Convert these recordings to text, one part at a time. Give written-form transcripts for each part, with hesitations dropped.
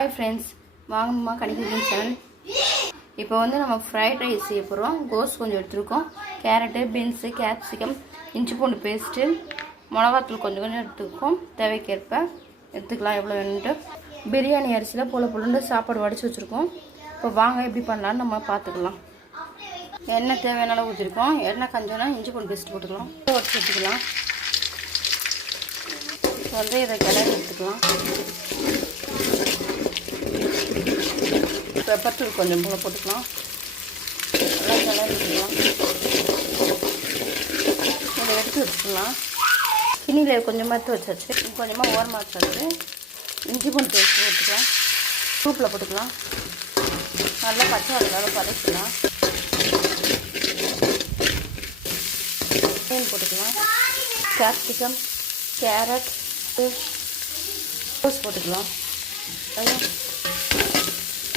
Hi friends, வாங்கம்மா கணிக்குது channel. இப்போ வந்து நம்ம ஃப்ரைட் ரைஸ் செய்ய போகிறோம். கோஸ் கொஞ்சம் எடுத்துருக்கோம், கேரட்டு, பீன்ஸு, கேப்சிகம், இஞ்சி பூண்டு பேஸ்ட்டு, மிளகாத்தூள் கொஞ்சம் கொஞ்சம் எடுத்துருக்கோம். தேவைக்கேற்ப எடுத்துக்கலாம் எவ்வளோ வேணுன்ட்டு. பிரியாணி அரிசியில் புழுண்டு சாப்பாடு வடித்து வச்சுருக்கோம். இப்போ வாங்க எப்படி பண்ணலான்னு நம்ம பார்த்துக்கலாம். எண்ணெய் தேவையான அளவு ஊற்றிருக்கோம். எண்ணெய் கஞ்சோன்னா இஞ்சி பூண்டு பேஸ்ட் போட்டுக்கலாம், வடிச்சு எடுத்துக்கலாம். இப்போ வந்து இதை கிளறி எடுத்துக்கலாம். பெப்பர் தூள் கொஞ்சம் போல போட்டுக்கலாம். நல்லா கிளறி விட்டுக்கலாம். இதை எடுத்து வச்சுக்கலாம். கிண்ணியில் கொஞ்சமாக எடுத்து வச்சாச்சு, கொஞ்சமாக ஓரமாக வச்சாச்சு. இஞ்சி பூண்டு பேஸ்ட் போட்டுக்கலாம். சூப்பில் போட்டுக்கலாம். நல்லா பச்சை வதங்காலும் பதக்கலாம். மீன் போட்டுக்கலாம். கேப்சிகம், கேரட், கோஸ் போட்டுக்கலாம்.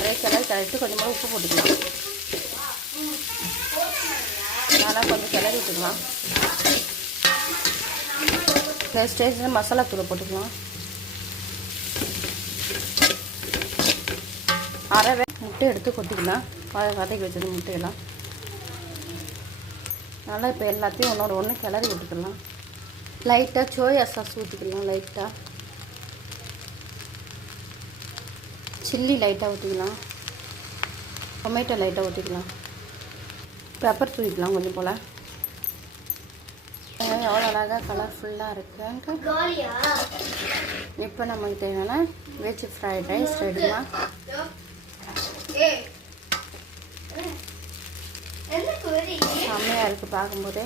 அதே கிளறிட்டு கொஞ்சமாக உப்பு போட்டுக்கலாம். நல்லா கொஞ்சம் கிளறி விட்டுக்கலாம். இந்த ஸ்டேஜில் மசாலா தூளை போட்டுக்கலாம். அரை முட்டை எடுத்து கொட்டிக்கலாம். வதக்கி வச்சது முட்டையெல்லாம் நல்லா இப்போ எல்லாத்தையும் ஒன்றோட ஒன்று கிளறி விட்டுக்கலாம். லைட்டாக சோயா சாஸ் ஊற்றிக்கலாம். லைட்டாக சில்லி லைட்டாக ஊற்றிக்கலாம். டொமேட்டோ லைட்டாக ஊற்றிக்கலாம். பெப்பர் தூக்கிக்கலாம் கொஞ்சம் போல். எவ்வளோ அழகாக கலர்ஃபுல்லாக இருக்குன்ட்டு இப்போ நமக்கு தேவையான வெஜ் ஃப்ரைட் ரைஸ் ரெடிமா. செம்மையாக இருக்குது பார்க்கும்போதே.